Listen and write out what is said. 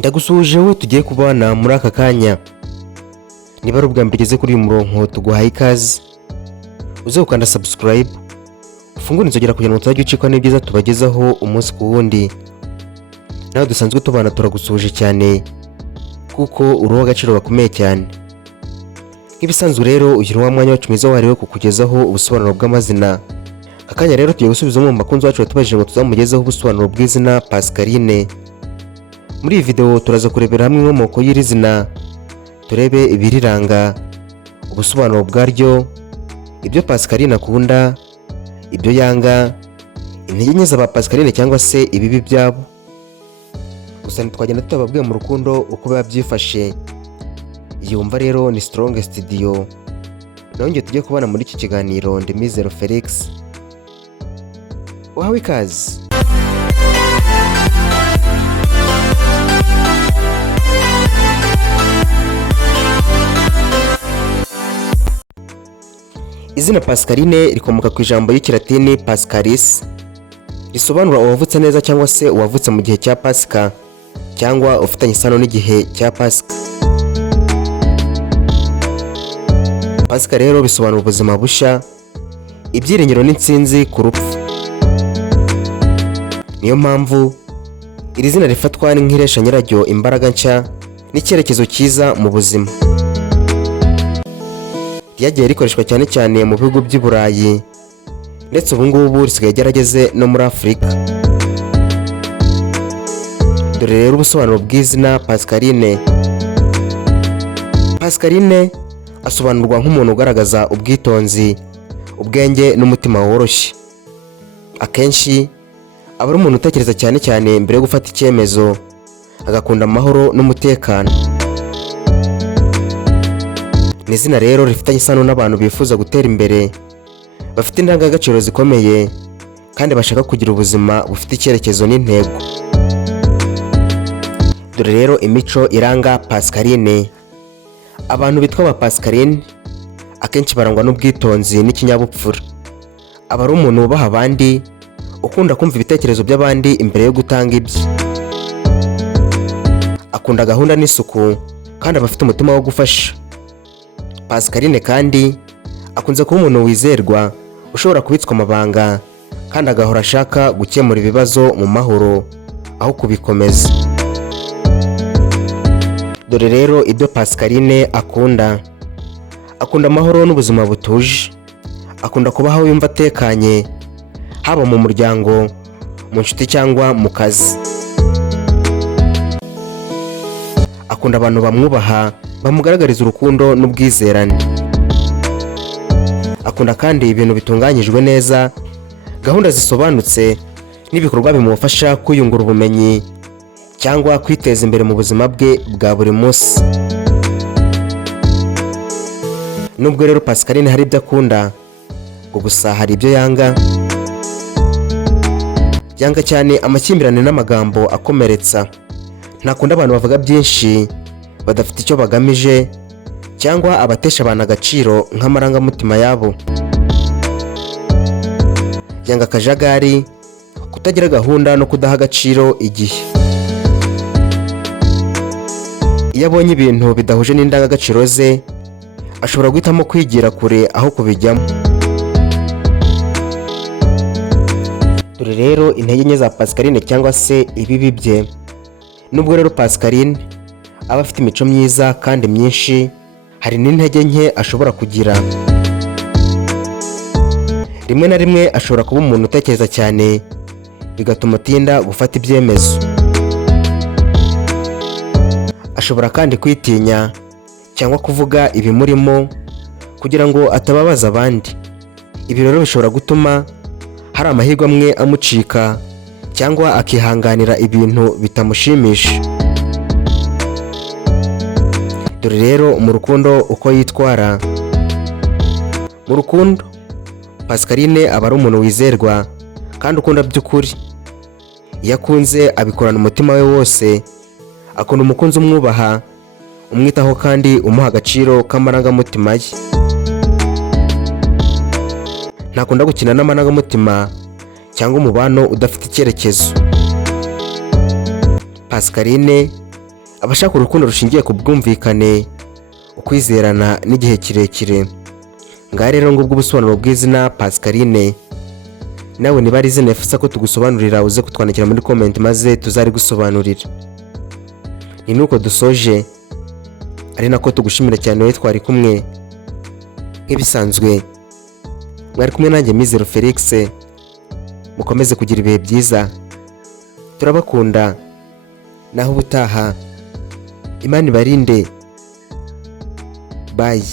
Ndagusuhuje we tugiye kubana muri aka kanya. Niba ari ubwa mbere kuri uyu murongo tuguhaye ikaze. Uze ukanda subscribe, ufungure inzogera kugira ngo utajya ucikwa n'ibyiza tubagezaho umunsi ku wundi. Nawe dusanzwe tubana turagusuhuje cyane kuko uri agaciro gakomeye cyane. Nk'ibisanzwe rero uyu ni wa mwanya wacu mwiza wahariwe kukugezaho ubusobanuro bw'amazina. Akanya rero tugiye gusubizamo mu makunzi wacu watubajije ngo tuzamugezeho ubusobanuro bw'izina Pascaline. Muri iyi video turaza kurebera hamwe inkomoko y'iri zina, turebe ibiriranga, ubusobanuro bwaryo, ibyo Pascaline akunda, ibyo yanga, intege nke za Pascaline cyangwa se ibibi byabo. Gusa ntitwagenda tutababwiye mu rukundo uko biba byifashe. Yumva rero ni Strong Studio. Nawe tujye kubana muri iki kiganiro ndi Mizero Felix. Wahawe ikaze. Izina Pascaline rikomoka ku ijambo ry'ikilatini Pascalis, risobanura uwavutse neza cyangwa se uwavutse mu gihe cya Pasika, cyangwa ufitanye isano n'igihe cya Pasika. Pasika rero bisobanura ubuzima bushya, ibyiringiro n'intsinzi ku rupfu. Niyo mpamvu iri zina rifatwa nk'iresha nyiraryo imbaraga nshya n'icyerekezo cyiza mu buzima. Ryagiye rikoreshwa cyane cyane mu bihugu by'i Burayi, ndetse ubu ngubu risigaye ryarageze no muri Afurika. Dore rero ubusobanuro bw'izina Pascaline. Pascaline asobanurwa nk'umuntu ugaragaza ubwitonzi, ubwenge n'umutima woroshye. Akenshi aba ari umuntu utekereza cyane cyane mbere yo gufata icyemezo, agakunda amahoro n'umutekano. Ni izina rero rifitanye isano n'abantu bifuza gutera imbere, bafite indangagaciro zikomeye kandi bashaka kugira ubuzima bufite icyerekezo n'intego. Dore rero imico iranga Pascaline. Abantu bitwa ba Pascaline akenshi barangwa n'ubwitonzi n'ikinyabupfura. Aba ari umuntu wubaha abandi, ukunda kumva ibitekerezo by'abandi imbere yo gutanga ibye. Akunda gahunda n'isuku kandi aba afite umutima wo gufasha. Pascaline kandi akunze kuba umuntu wizerwa, ushobora kubitswa amabanga kandi agahora ashaka gukemura ibibazo mu mahoro aho kubikomeza. Dore rero ibyo Pascaline akunda. Akunda amahoro n'ubuzima butuje. Akunda kuba aho yumva atekanye, haba mu muryango, mu nshuti cyangwa mu kazi. Akunda abantu bamwubaha, bamugaragariza urukundo n'ubwizerane. Akunda kandi ibintu bitunganyijwe neza, gahunda zisobanutse n'ibikorwa bimufasha kwiyungura ubumenyi cyangwa kwiteza imbere mu buzima bwe bwa buri munsi. Nubwo rero Pascaline hari ibyo akunda, gusa hari ibyo yanga. Yanga cyane amakimbirane n'amagambo akomeretsa. Ntakunda abantu bavuga byinshi badafite icyo bagamije, cyangwa abatesha abantu agaciro nk'amarangamutima yabo. Yanga akajagari, kutagira gahunda no kudaha agaciro igihe. Iyo abonye ibintu bidahuje n'indangagaciro ze, ashobora guhitamo kwigira kure aho kubijyamo. Dore rero intege nke za Pascaline cyangwa se ibibi bye. Nubwo rero Pascaline aba afite imico myiza kandi myinshi, hari n'intege nke ashobora kugira. Rimwe na rimwe ashobora kuba umuntu utekereza cyane, bigatuma atinda gufata ibyemezo. Ashobora kandi kwitinya cyangwa kuvuga ibimurimo kugira ngo atababaza abandi. Ibi rero bishobora gutuma hari amahirwe amwe amucika, cyangwa akihanganira ibintu bitamushimisha. Dore rero mu rukundo uko yitwara. Mu rukundo Pascaline aba ari umuntu wizerwa kandi ukunda by'ukuri. Iyo akunze abikorana umutima we wose. Akunda umukunzi umwubaha, umwitaho kandi umuha agaciro k'amarangamutima ye. Ntakunda gukina n'amarangamutima cyangwa umubano udafite icyerekezo. Pascaline abashaka urukundo rushingiye ku bwumvikane, ukwizerana n'igihe kirekire. Ngaha rero ngubwo ubusobanuro bw'izina Pascaline. Nawe niba ari izina wifuza ko tugusobanurira uze kutwandikira muri comment maze tuzari gusobanurira. Ni nuko dusoje, ari nako tugushimira cyane wowe twari kumwe. Nk'ibisanzwe mwari kumwe nanjye Mizero Felix. Mukomeze kugira ibihe byiza, turabakunda, naho ubutaha. Imana ibarinde. Bye.